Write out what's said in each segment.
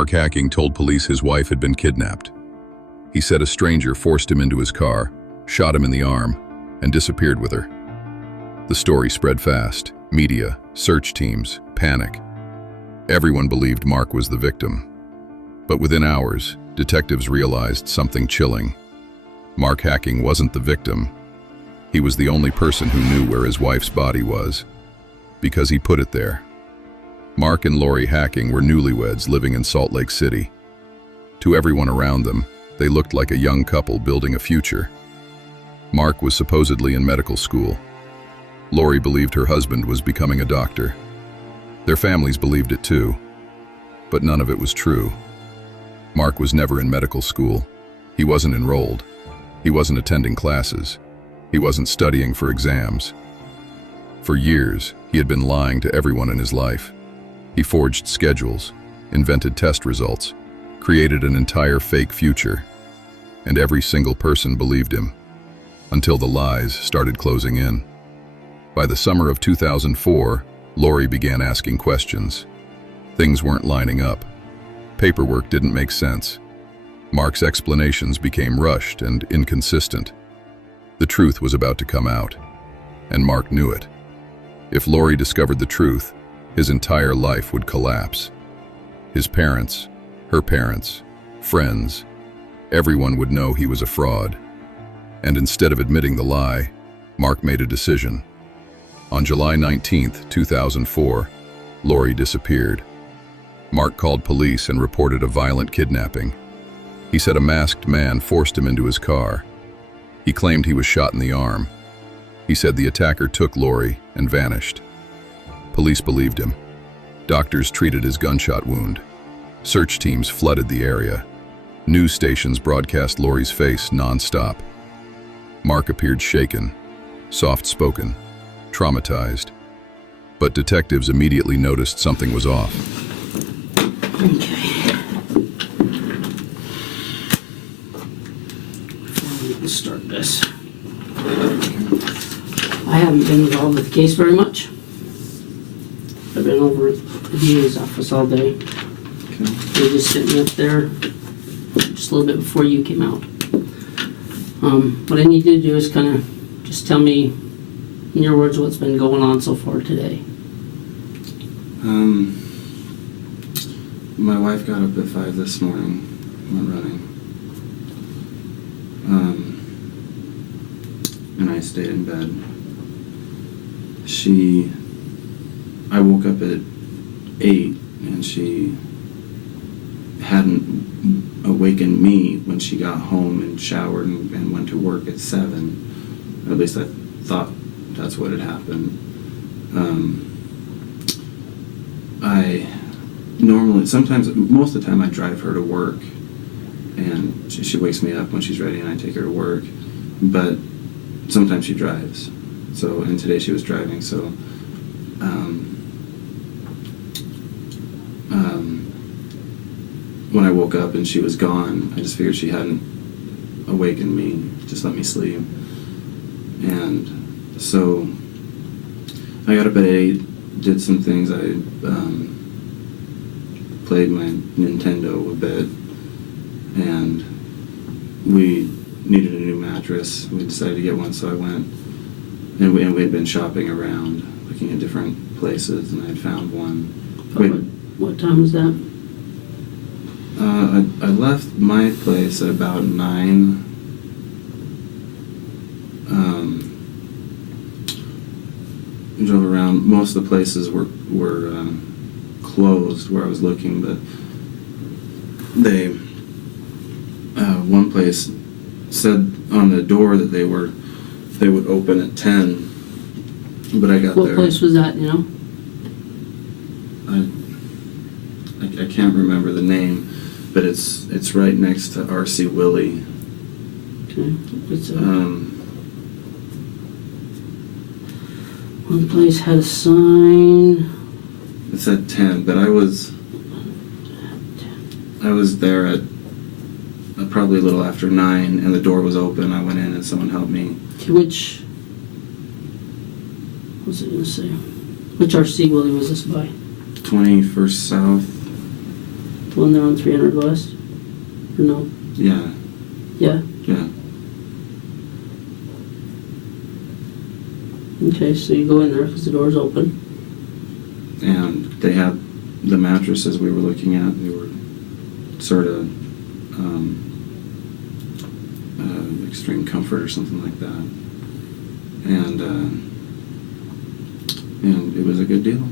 Mark Hacking told police his wife had been kidnapped. He said a stranger forced him into his car, shot him in the arm, and disappeared with her. The story spread fast. Media, search teams, panic. Everyone believed Mark was the victim. But within hours, detectives realized something chilling. Mark Hacking wasn't the victim. He was the only person who knew where his wife's body was, because he put it there. Mark and Lori Hacking were newlyweds living in Salt Lake City. To everyone around them, they looked like a young couple building a future. Mark was supposedly in medical school. Lori believed her husband was becoming a doctor. Their families believed it too, but none of it was true. Mark was never in medical school. He wasn't enrolled. He wasn't attending classes. He wasn't studying for exams. For years, he had been lying to everyone in his life. He forged schedules, invented test results, created an entire fake future, and every single person believed him, until the lies started closing in. By the summer of 2004, Lori began asking questions. Things weren't lining up. Paperwork didn't make sense. Mark's explanations became rushed and inconsistent. The truth was about to come out, and Mark knew it. If Lori discovered the truth, his entire life would collapse. His parents, her parents, friends, everyone would know he was a fraud. And instead of admitting the lie, Mark made a decision. On July 19, 2004, Lori disappeared. Mark called police and reported a violent kidnapping. He said a masked man forced him into his car. He claimed he was shot in the arm. He said the attacker took Lori and vanished. Police believed him. Doctors treated his gunshot wound. Search teams flooded the area. News stations broadcast Lori's face non-stop. Mark appeared shaken, soft-spoken, traumatized. But detectives immediately noticed something was off. Okay. Before we can start this, I haven't been involved with the case very much. I've been over at the DA's office all day. They just sent me up there just a little bit before you came out. What I need you to do is kind of just tell me, in your words, what's been going on so far today. My wife got up at 5 this morning, went running. And I stayed in bed. I woke up at 8 and she hadn't awakened me when she got home and showered and went to work at 7. At least I thought that's what had happened. Most of the time I drive her to work, and she wakes me up when she's ready and I take her to work, but sometimes she drives. And today she was driving, so when I woke up and she was gone, I just figured she hadn't awakened me, just let me sleep. And so I got up at 8, did some things. I played my Nintendo a bit, and we needed a new mattress. We decided to get one, so I went, and we had been shopping around, looking at different places, and I had found one. What time was that? I left my place at about 9. Drove around. Most of the places were closed where I was looking, but one place said on the door that they would open at 10. But I got there. What place was that, you know? I can't remember the name, but it's right next to R.C. Willey. Okay. One place had a sign. It said 10, but I was there at probably a little after 9, and the door was open. I went in and someone helped me. Okay, what was it going to say? Which RC Willie was this by? 21st South. The one there on 300 West? Or no? Yeah, Yeah? yeah. Okay, so you go in there because the door's open. And they had the mattresses we were looking at. They were sort of extreme comfort or something like that. And it was a good deal.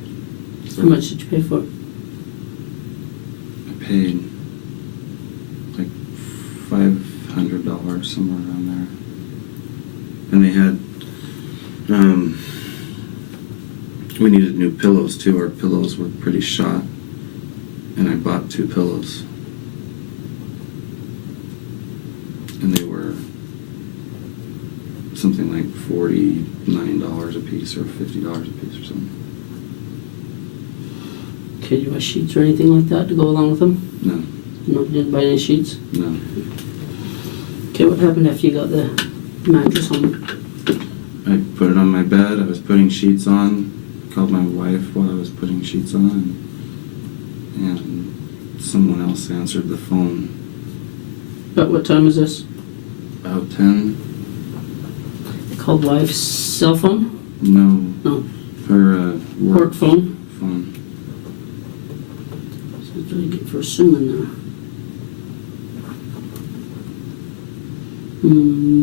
So How much did you pay for it? I paid like $500, somewhere around there. And they had, we needed new pillows too. Our pillows were pretty shot. And I bought 2 pillows. And they were something like $49 a piece or $50 a piece or something. Okay, did you buy sheets or anything like that to go along with them? No, No, you didn't buy any sheets? no. Okay, what happened after you got the mattress home? I put it on my bed. I was putting sheets on. Called my wife while I was putting sheets on. And someone else answered the phone. About what time was this? About 10. Called wife's cell phone? No, No. her Work phone? phone. So it's really good for assuming there.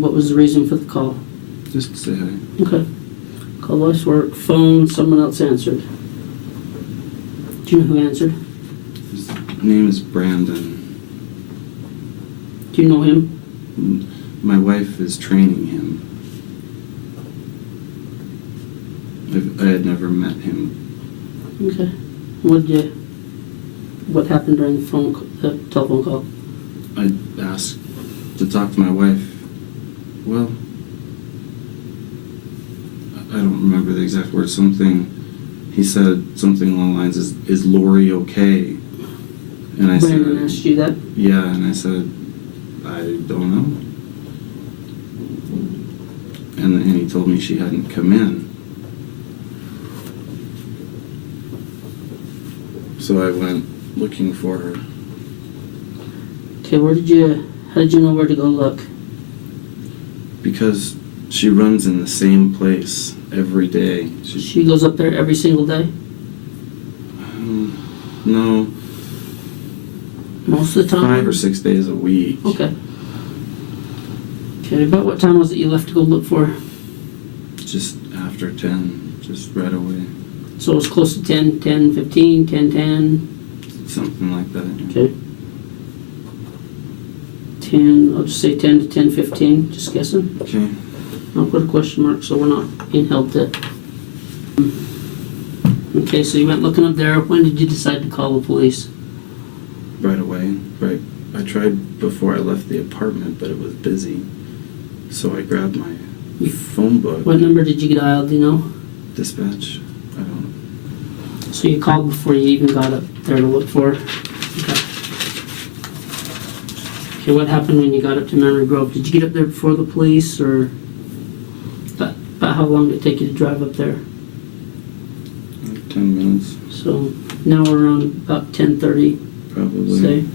What was the reason for the call? Just to say hi. Okay. Called wife's work phone, someone else answered. Do you know who answered? His name is Brandon. Do you know him? My wife is training him. I had never met him. Okay. What happened during the telephone call? I asked to talk to my wife. Well, I don't remember the exact words. He said something along the lines, is Lori okay? And I Brandon said, asked you that? yeah, and I said, I don't know. And he told me she hadn't come in. So I went looking for her. Okay, how did you know where to go look? Because she runs in the same place every day. She goes up there every single day? No, Most of the time? 5 or 6 days a week. Okay. Okay, about what time was it you left to go look for her? Just after 10, just right away. So it was close to 10, 10, 15, 10, 10? Something like that. Yeah. Okay. 10, I'll just say 10 to 10, 15, just guessing. Okay. I'll put a question mark so we're not being held to. Okay, so you went looking up there. When did you decide to call the police? Right away. Right. I tried before I left the apartment, but it was busy. So I grabbed my phone book. What number did you dial, do you know? Dispatch. I don't. So you called before you even got up there to look for her? Okay. Okay, what happened when you got up to Memory Grove? Did you get up there before the police, or about how long did it take you to drive up there? 10 minutes. So now we're around about 10:30, Probably. say.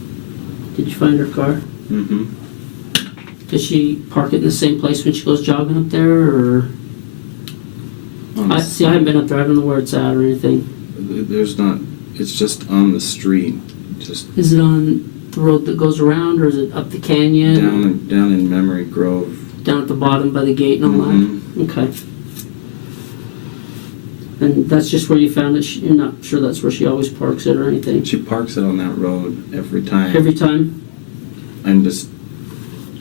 Did you find her car? Mm-hmm. Does she park it in the same place when she goes jogging up there, or? I haven't been up there. I don't know where it's at or anything. There's not. It's just on the street. Just Is it on the road that goes around, or is it up the canyon? down in Memory Grove. Down at the bottom by the gate and all Mhm. that? Okay. And that's just where you found it? You're not sure that's where she always parks it or anything? She parks it on that road every time. Every time? I'm just.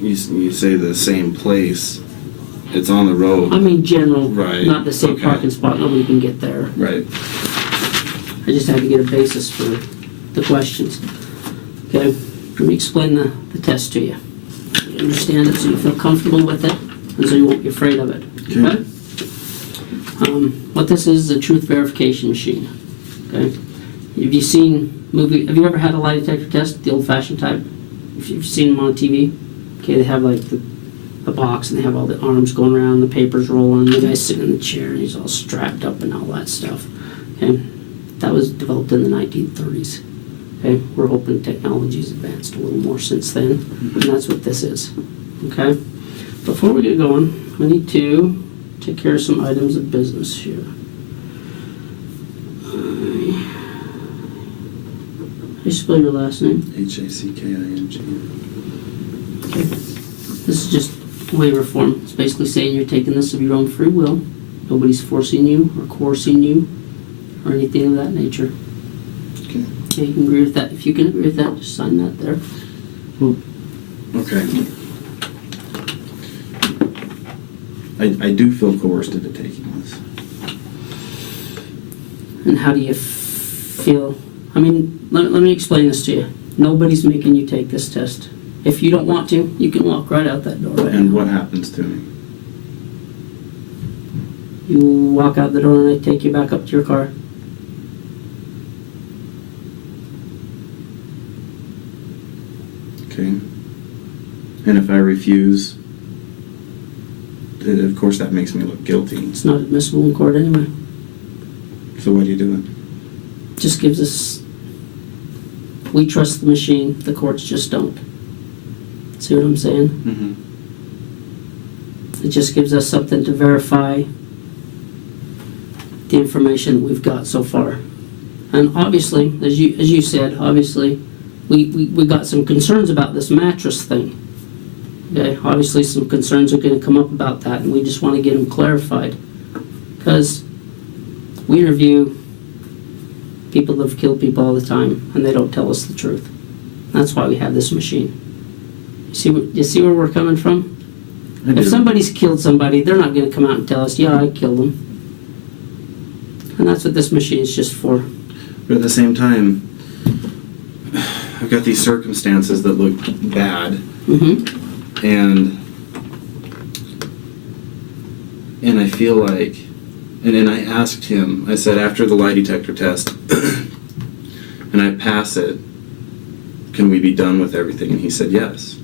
You say the same place. It's on the road. I mean general, Right, not the same okay. parking spot. Nobody can get there. Right. I just had to get a basis for the questions. Okay, let me explain the test to you. You understand it so you feel comfortable with it, and so you won't be afraid of it. Okay. What this is a truth verification machine. Okay. Have you ever had a lie detector test, the old-fashioned type? If you've seen them on TV, okay, they have like the box and they have all the arms going around, the papers rolling, the guy's sitting in the chair and he's all strapped up and all that stuff. Okay. That was developed in the 1930s. Okay, we're hoping technology's advanced a little more since then, and that's what this is. Okay? Before we get going, I need to take care of some items of business here. How do you spell your last name? Hackking. Okay. This is just waiver form. It's basically saying you're taking this of your own free will. Nobody's forcing you or coercing you or anything of that nature. Okay. Okay, you can agree with that. If you can agree with that, just sign that there. Okay. I do feel coerced into taking this. And how do you feel? I mean, let me explain this to you. Nobody's making you take this test. If you don't want to, you can walk right out that door right And now. what happens to me? You walk out the door and I take you back up to your car. Okay. And if I refuse, then of course that makes me look guilty. It's not admissible in court anyway. So what are you doing? Just gives us... We trust the machine, the courts just don't. See what I'm saying? Mm-hmm. It just gives us something to verify the information we've got so far. And obviously, as you said, obviously, we got some concerns about this mattress thing. Okay, obviously some concerns are going to come up about that, and we just want to get them clarified. Because we interview people that have killed people all the time, and they don't tell us the truth. That's why we have this machine. You see where we're coming from? I do. If somebody's killed somebody, they're not going to come out and tell us, yeah, I killed them. And that's what this machine is just for. But at the same time, I've got these circumstances that look bad, Mm-hmm. and I feel like, and I asked him, I said, after the lie detector test, and I pass it, can we be done with everything? And he said yes.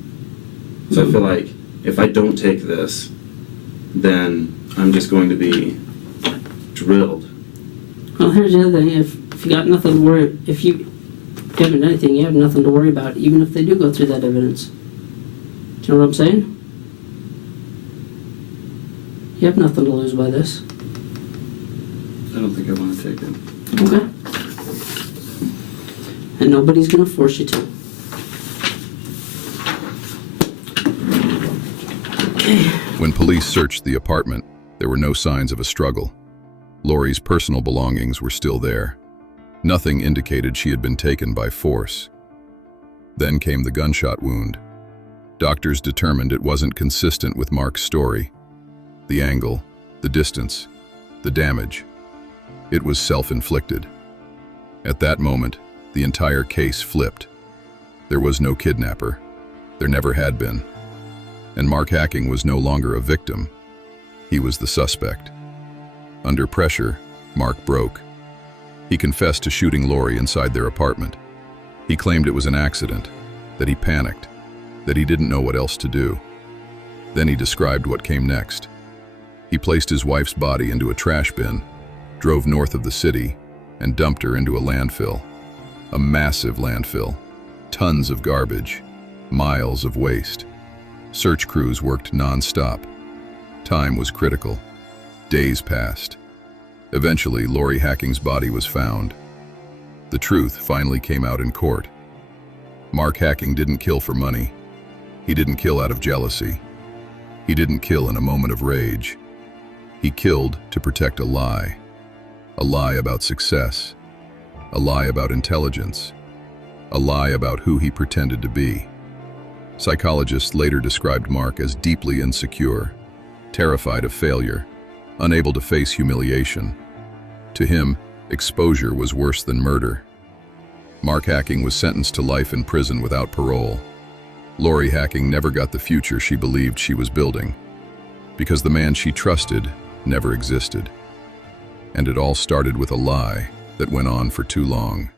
So I feel like if I don't take this, then I'm just going to be drilled. Well, here's the other thing. If you got nothing to worry, if you haven't done anything, you have nothing to worry about, even if they do go through that evidence. Do you know what I'm saying? You have nothing to lose by this. I don't think I want to take it. Okay. And nobody's going to force you to. Okay. When police searched the apartment, there were no signs of a struggle. Lori's personal belongings were still there. Nothing indicated she had been taken by force. Then came the gunshot wound. Doctors determined it wasn't consistent with Mark's story. The angle, the distance, the damage. It was self-inflicted. At that moment, the entire case flipped. There was no kidnapper. There never had been. And Mark Hacking was no longer a victim. He was the suspect. Under pressure, Mark broke. He confessed to shooting Lori inside their apartment. He claimed it was an accident, that he panicked, that he didn't know what else to do. Then he described what came next. He placed his wife's body into a trash bin, drove north of the city, and dumped her into a landfill. A massive landfill. Tons of garbage. Miles of waste. Search crews worked non-stop. Time was critical. Days passed. Eventually, Lori Hacking's body was found. The truth finally came out in court. Mark Hacking didn't kill for money. He didn't kill out of jealousy. He didn't kill in a moment of rage. He killed to protect a lie. A lie about success. A lie about intelligence. A lie about who he pretended to be. Psychologists later described Mark as deeply insecure, terrified of failure, unable to face humiliation. To him, exposure was worse than murder. Mark Hacking was sentenced to life in prison without parole. Lori Hacking never got the future she believed she was building, because the man she trusted never existed. And it all started with a lie that went on for too long.